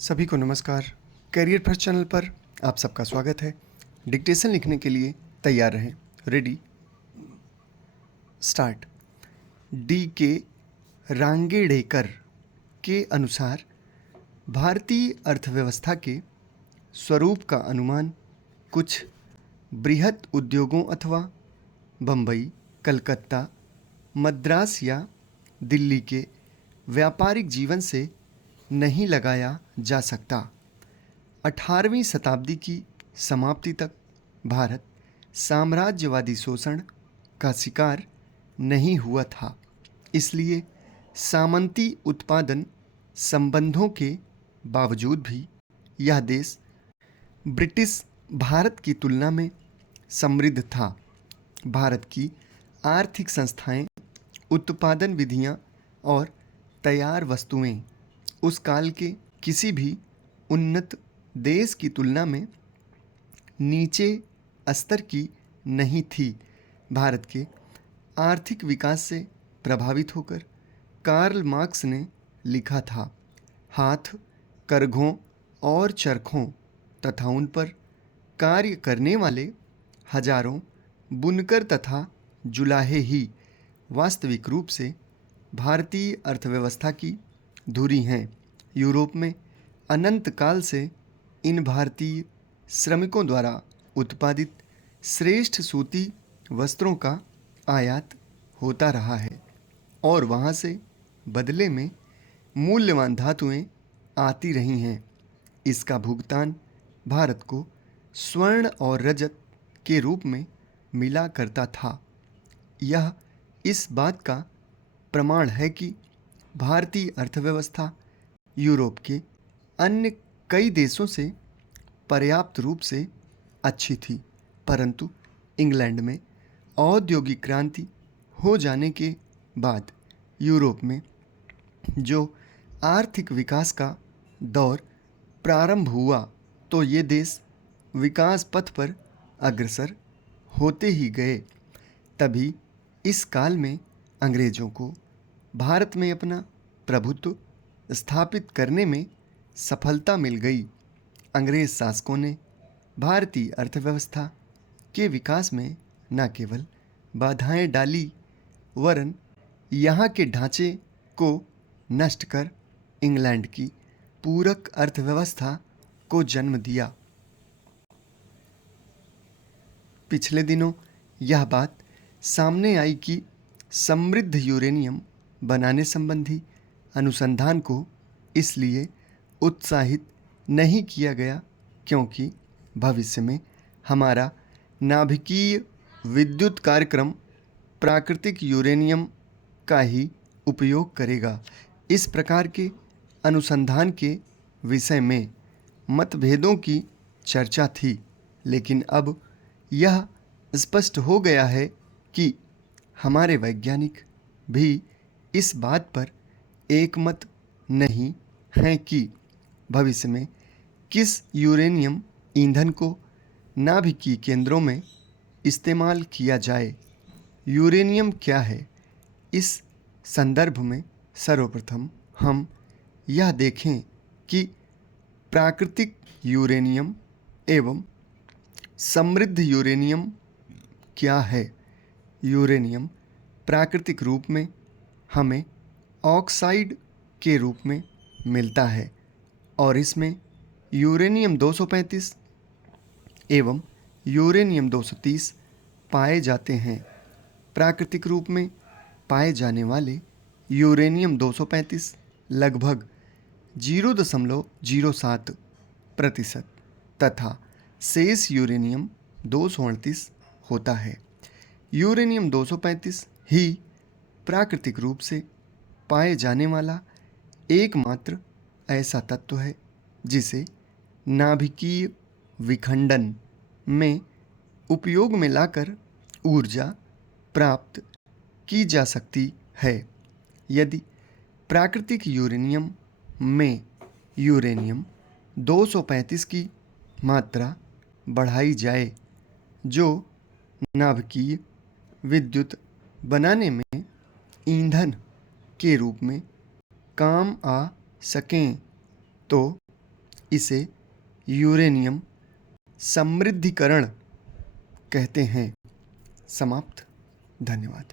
सभी को नमस्कार। करियर फर्स्ट चैनल पर आप सबका स्वागत है। डिक्टेशन लिखने के लिए तैयार रहें। Ready, start. डी के रांगेड़ेकर के अनुसार भारतीय अर्थव्यवस्था के स्वरूप का अनुमान कुछ बृहत उद्योगों अथवा बम्बई, कलकत्ता, मद्रास या दिल्ली के व्यापारिक जीवन से नहीं लगाया जा सकता। 18वीं शताब्दी की समाप्ति तक भारत साम्राज्यवादी शोषण का शिकार नहीं हुआ था, इसलिए सामंती उत्पादन संबंधों के बावजूद भी यह देश ब्रिटिश भारत की तुलना में समृद्ध था। भारत की आर्थिक संस्थाएं, उत्पादन विधियां और तैयार वस्तुएं उस काल के किसी भी उन्नत देश की तुलना में नीचे स्तर की नहीं थी। भारत के आर्थिक विकास से प्रभावित होकर कार्ल मार्क्स ने लिखा था, हाथ, करघों और चरखों तथा उन पर कार्य करने वाले हजारों बुनकर तथा जुलाहे ही वास्तविक रूप से भारतीय अर्थव्यवस्था की धुरी हैं। यूरोप में अनंत काल से इन भारतीय श्रमिकों द्वारा उत्पादित श्रेष्ठ सूती वस्त्रों का आयात होता रहा है और वहाँ से बदले में मूल्यवान धातुएं आती रही हैं। इसका भुगतान भारत को स्वर्ण और रजत के रूप में मिला करता था। यह इस बात का प्रमाण है कि भारतीय अर्थव्यवस्था यूरोप के अन्य कई देशों से पर्याप्त रूप से अच्छी थी, परंतु इंग्लैंड में औद्योगिक क्रांति हो जाने के बाद यूरोप में जो आर्थिक विकास का दौर प्रारंभ हुआ, तो ये देश विकास पथ पर अग्रसर होते ही गए। तभी इस काल में अंग्रेज़ों को भारत में अपना प्रभुत्व स्थापित करने में सफलता मिल गई। अंग्रेज शासकों ने भारतीय अर्थव्यवस्था के विकास में न केवल बाधाएं डाली, वरन यहाँ के ढांचे को नष्ट कर इंग्लैंड की पूरक अर्थव्यवस्था को जन्म दिया। पिछले दिनों यह बात सामने आई कि समृद्ध यूरेनियम बनाने संबंधी अनुसंधान को इसलिए उत्साहित नहीं किया गया क्योंकि भविष्य में हमारा नाभिकीय विद्युत कार्यक्रम प्राकृतिक यूरेनियम का ही उपयोग करेगा। इस प्रकार के अनुसंधान के विषय में मतभेदों की चर्चा थी, लेकिन अब यह स्पष्ट हो गया है कि हमारे वैज्ञानिक भी इस बात पर एकमत नहीं हैं कि भविष्य में किस यूरेनियम ईंधन को नाभिकीय केंद्रों में इस्तेमाल किया जाए। यूरेनियम क्या है? इस संदर्भ में सर्वप्रथम हम यह देखें कि प्राकृतिक यूरेनियम एवं समृद्ध यूरेनियम क्या है। यूरेनियम प्राकृतिक रूप में हमें ऑक्साइड के रूप में मिलता है और इसमें यूरेनियम 235 एवं यूरेनियम 230 पाए जाते हैं। प्राकृतिक रूप में पाए जाने वाले यूरेनियम 235 लगभग 0.07% तथा शेष यूरेनियम 238 होता है। यूरेनियम 235 ही प्राकृतिक रूप से पाए जाने वाला एकमात्र ऐसा तत्व है जिसे नाभिकीय विखंडन में उपयोग में लाकर ऊर्जा प्राप्त की जा सकती है। यदि प्राकृतिक यूरेनियम में यूरेनियम 235 की मात्रा बढ़ाई जाए, जो नाभिकीय विद्युत बनाने में ईंधन के रूप में काम आ सकें, तो इसे यूरेनियम समृद्धिकरण कहते हैं। समाप्त। धन्यवाद।